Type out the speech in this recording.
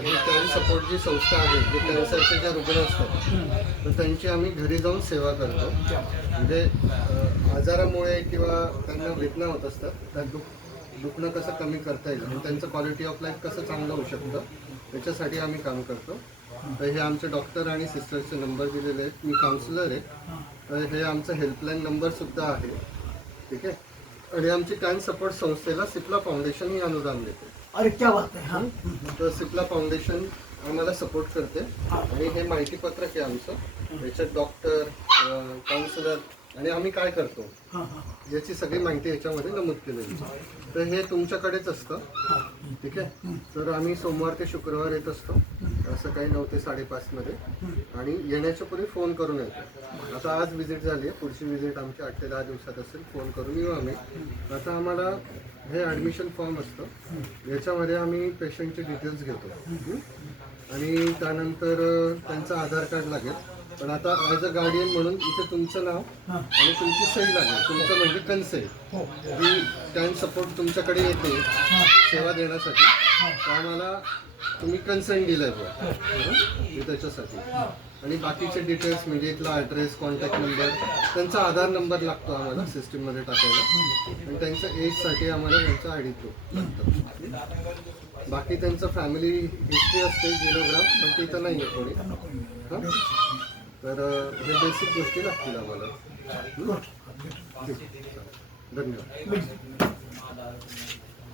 अधिकारी सपोर्ट जी संस्था आहे जे कॅन्सरचे जे रुग्ण असतात तर त्यांची आम्ही घरी जाऊन सेवा करतो. म्हणजे आजारामुळे किंवा त्यांना वेदना होत असतात त्या दुख दुखणं कसं कमी करता येईल आणि त्यांचं क्वालिटी ऑफ लाईफ कसं चांगलं होऊ शकतं त्याच्यासाठी आम्ही काम करतो. तर हे आमचे डॉक्टर आणि सिस्टरचे नंबर दिलेले आहेत. मी काउन्सिलर आहे. तर हे आमचं हेल्पलाईन नंबरसुद्धा आहे. ठीक आहे? आणि आमची कॅन सपोर्ट संस्थेला सिप्ला फाउंडेशन ही अनुदान देते. अरे क्या बात आहे हा। तर सिप्ला फाउंडेशन आम्हाला सपोर्ट करते. आणि हे माहिती पत्रक आहे आमचं. याच्यात डॉक्टर काउन्सिलर आणि आम्ही काय करतो? हा हा। याची सगळी माहिती याच्यामध्ये नमूद केलेली आहे. तर हे तुमच्याकडेच असतं. ठीक आहे? तर आम्ही सोमवार ते शुक्रवार येत असतो. सकाळी नऊ ते साडेपाचमध्ये. आणि येण्याच्या पूर्वी फोन करून येतो. आता आज विजिट झाली आहे. पुढची विजिट आमची आठ ते दहा दिवसात असेल. फोन करून येऊ आम्ही. आता आम्हाला हे ॲडमिशन फॉर्म असतं. याच्यामध्ये आम्ही पेशंटचे डिटेल्स घेतो? आणि त्यानंतर त्यांचं आधार कार्ड लागेल. पण आता ॲज अ गार्डियन म्हणून इथे तुमचं नाव. आणि तुमची सही लागेल. तुमचं म्हणजे कन्सेंट हो. ही कॅन सपोर्ट तुमच्याकडे येते सेवा देण्यासाठी. तर आम्हाला तुम्ही कन्सेंट दिलाय बुवा. बरं? त्याच्यासाठी. आणि बाकीचे डिटेल्स म्हणजे इथला ॲड्रेस कॉन्टॅक्ट नंबर त्यांचा आधार नंबर लागतो आम्हाला सिस्टीममध्ये टाकायला. आणि त्यांच्या एजसाठी आम्हाला त्यांचा आय डी प्रूफ लागतं. बाकी त्यांचं फॅमिली हिस्ट्री असते झिरोग्राम पण ती तर नाही आहे कोणी. हां? तर हे बेसिक गोष्टी लागतील आम्हाला. धन्यवाद.